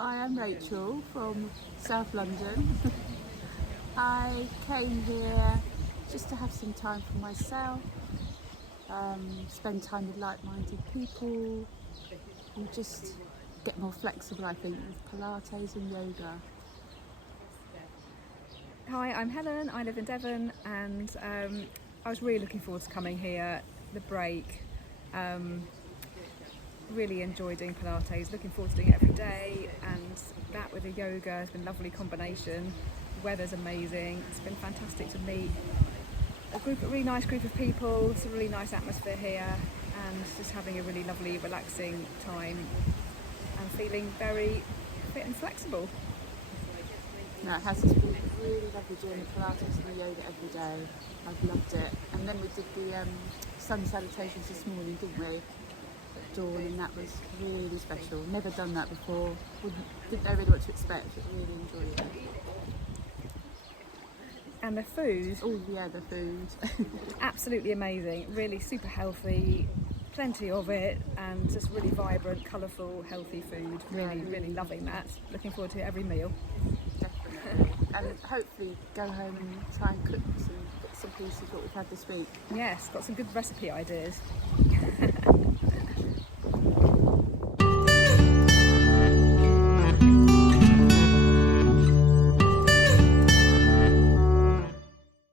Hi, I'm Rachel from South London. I came here just to have some time for myself, spend time with like-minded people and just get more flexible, I think, with Pilates and yoga. Hi, I'm Helen, I live in Devon, and I was really looking forward to coming here, the break. Really enjoy doing Pilates, looking forward to doing it every day, and that with the yoga has been a lovely combination. The weather's amazing, it's been fantastic to meet a really nice group of people. It's a really nice atmosphere here, and just having a really lovely relaxing time and feeling very fit and flexible. No, it has just been really lovely doing the Pilates and the yoga every day. I've loved it. And then we did the sun salutations this morning, didn't we? At dawn, and that was really special. Never done that before. Didn't know really what to expect, but really enjoyed it. And the food? Oh yeah, the food. Absolutely amazing, really super healthy, plenty of it, and just really vibrant, colourful, healthy food. Really loving that. Looking forward to every meal. Definitely. And hopefully go home and try and cook some bits and pieces what we've had this week. Yes, got some good recipe ideas.